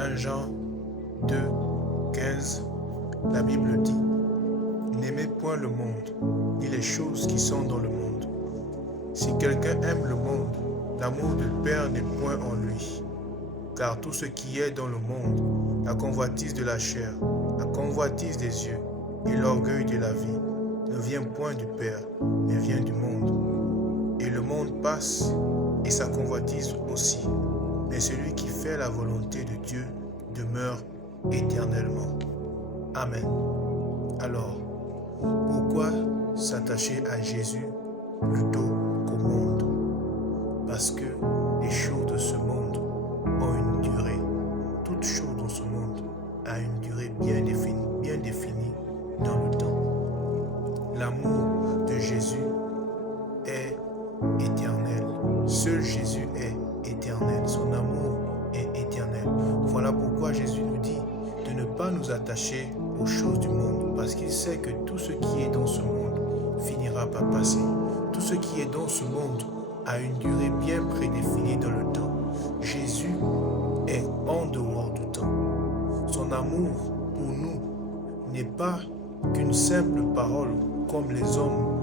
1 Jean 2, 15, la Bible dit: n'aimez point le monde, ni les choses qui sont dans le monde. Si quelqu'un aime le monde, l'amour du Père n'est point en lui. Car tout ce qui est dans le monde, la convoitise de la chair, la convoitise des yeux et l'orgueil de la vie, ne vient point du Père, mais vient du monde. Et le monde passe, et sa convoitise aussi. Mais celui qui fait la volonté de Dieu demeure éternellement. Amen. Alors, pourquoi s'attacher à Jésus plutôt qu'au monde? Parce que les choses de ce monde ont une durée. Toute chose dans ce monde a une durée bien définie dans le temps. L'amour de Jésus est éternel. Seul Jésus est éternel. Son amour est éternel. Voilà pourquoi Jésus nous dit de ne pas nous attacher aux choses du monde, parce qu'il sait que tout ce qui est dans ce monde finira par passer. Tout ce qui est dans ce monde a une durée bien prédéfinie dans le temps. Jésus est en dehors du temps. Son amour pour nous n'est pas qu'une simple parole comme les hommes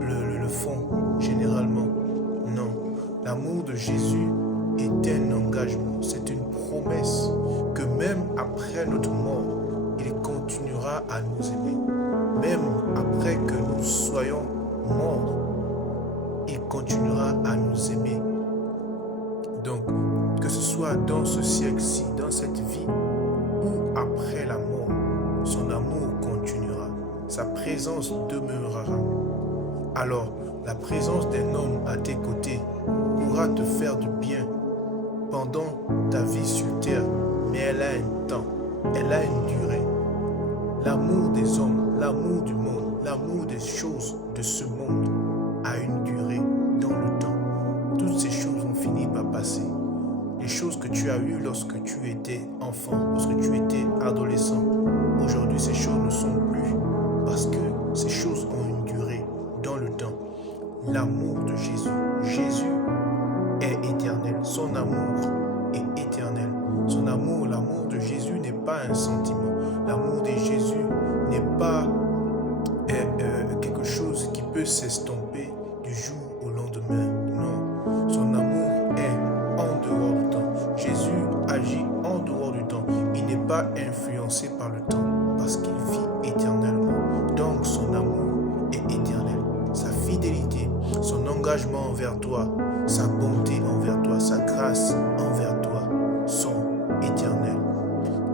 le font généralement. Non, l'amour de Jésus est un engagement, c'est une promesse que même après notre mort, il continuera à nous aimer. Même après que nous soyons morts, il continuera à nous aimer. Donc, que ce soit dans ce siècle-ci, dans cette vie, ou après la mort, son amour continuera. Sa présence demeurera. Alors, la présence d'un homme à tes côtés pourra te faire du bien pendant ta vie sur terre, mais elle a un temps, elle a une durée. L'amour des hommes, l'amour du monde, l'amour des choses de ce monde a une durée dans le temps. Toutes ces choses vont finir par passer. Les choses que tu as eues lorsque tu étais enfant, lorsque tu étais adolescent, aujourd'hui ces choses ne sont plus, parce que ces choses ont une durée dans le temps. L'amour de Jésus, Jésus est éternel, son amour est éternel. Son amour, l'amour de Jésus n'est pas un sentiment. L'amour de Jésus n'est pas quelque chose qui peut s'estomper du jour au lendemain. Non, son amour est en dehors du temps. Jésus agit en dehors du temps. Il n'est pas influencé par le temps parce qu'il vit éternellement. Donc son amour est éternel. Sa fidélité, son engagement envers toi, sa bonté envers toi, sa grâce envers toi sont éternels.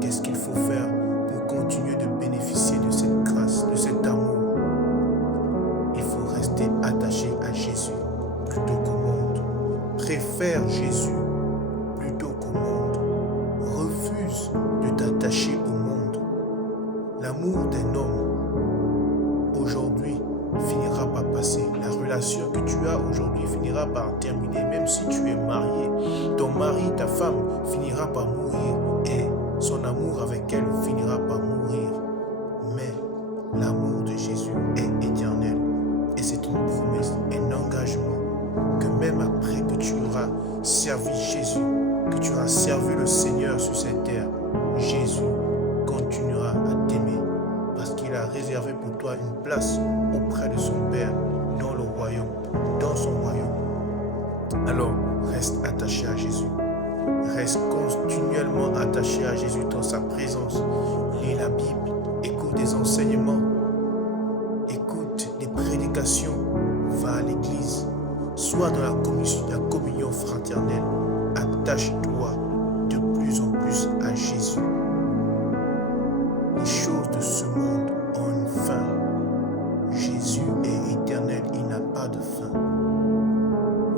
Qu'est-ce qu'il faut faire pour continuer de bénéficier de cette grâce, de cet amour? Il faut rester attaché à Jésus plutôt qu'au monde. Préfère Jésus plutôt qu'au monde. Refuse de t'attacher au monde. L'amour d'un homme aujourd'hui finira par passer. La relation que tu as aujourd'hui finira par terminer. Même si tu es marié, ton mari, ta femme finira par mourir et son amour avec elle finira par mourir. Mais l'amour de Jésus est éternel et c'est une promesse, un engagement que même après que tu auras servi Jésus, que tu auras servi le Seigneur sur cette terre, Jésus continuera à t'aimer parce qu'il a réservé pour toi une place auprès de son Père dans le royaume, dans son royaume. Alors, reste attaché à Jésus. Reste continuellement attaché à Jésus dans sa présence. Lis la Bible, écoute des enseignements, écoute des prédications, va à l'église, sois dans la communion fraternelle. Attache-toi de plus en plus à Jésus. Les choses de ce monde ont une fin. Jésus est éternel, il n'a pas de fin.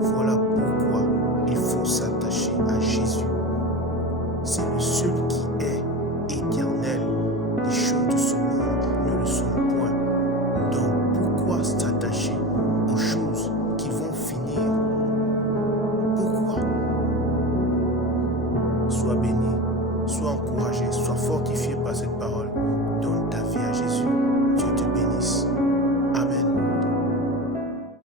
Voilà pourquoi il faut s'attacher à Jésus. C'est le seul qui est éternel. Les choses de ce monde ne le sont point. Donc pourquoi s'attacher aux choses qui vont finir? Pourquoi? Sois béni, sois encouragé, sois fortifié